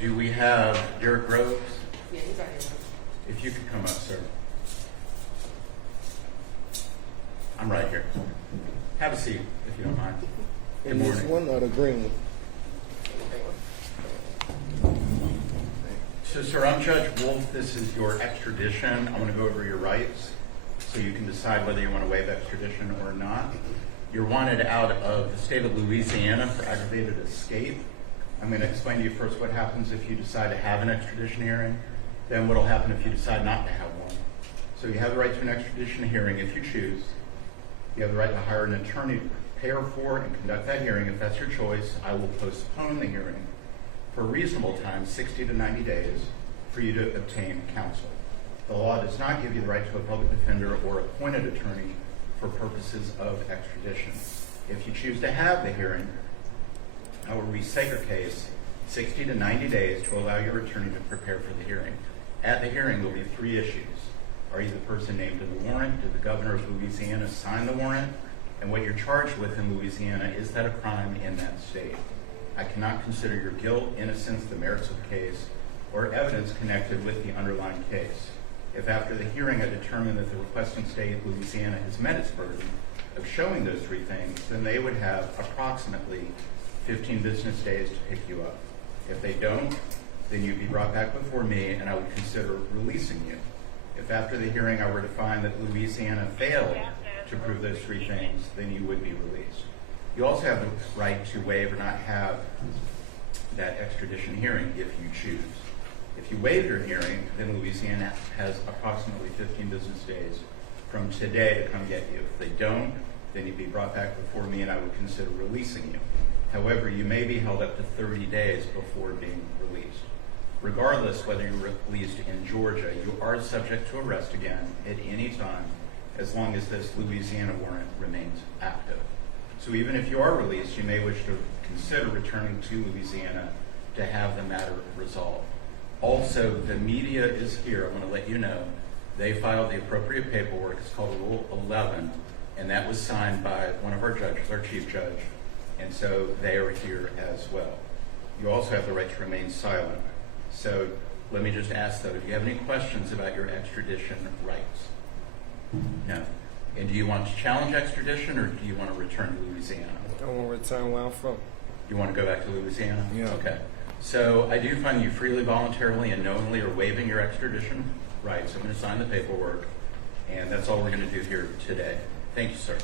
Do we have Derrick Groves? Yeah, he's already on. If you could come up, sir. I'm right here. Have a seat, if you don't mind. Good And this morning. one or the green one? So, sir, I'm Judge Wolf. This is your extradition. I want to go over your rights so you can decide whether you want to waive extradition or not. You're wanted out of the state of Louisiana for aggravated escape. I'm going to explain to you first what happens if you decide to have an extradition hearing, then what will happen if you decide not to have one. So you have the right to an extradition hearing if you choose. You have the right to hire an attorney to prepare for and conduct that hearing. If that's your choice, I will postpone the hearing for a reasonable time, 60 to 90 days, for you to obtain counsel. The law does not give you the right to a public defender or appointed attorney for purposes of extradition. If you choose to have the hearing, I will restate your case 60 to 90 days to allow your attorney to prepare for the hearing. At the hearing, there will be three issues. Are you the person named in the warrant? Did the governor of Louisiana sign the warrant? And what you're charged with in Louisiana, is that a crime in that state? I cannot consider your guilt, innocence, the merits of the case, or evidence connected with the underlying case. If after the hearing I determine that the requesting state, Louisiana, has met its burden of showing those three things, then they would have approximately 15 business days to pick you up. If they don't, then you'd be brought back before me and I would consider releasing you. If after the hearing I were to find that Louisiana failed to prove those three things, then you would be released. You also have the right to waive or not have that extradition hearing if you choose. If you waive your hearing, then Louisiana has approximately 15 business days from today to come get you. If they don't, then you'd be brought back before me and I would consider releasing you. However, you may be held up to 30 days before being released. Regardless whether you're released in Georgia, you are subject to arrest again at any time as long as this Louisiana warrant remains active. So even if you are released, you may wish to consider returning to Louisiana to have the matter resolved. Also, the media is here. I want to let you know they filed the appropriate paperwork. It's called Rule 11, and that was signed by one of our judges, our chief judge, and so they are here as well. You also have the right to remain silent. So let me just ask, though, if you have any questions about your extradition rights? No. And do you want to challenge extradition, or do you want to return to Louisiana? I want to return where I'm from. You want to go back to Louisiana? Yeah. Okay. So I do find you freely, voluntarily, and knowingly are waiving your extradition rights. I'm going to sign the paperwork, and that's all we're going to do here today. Thank you, sir.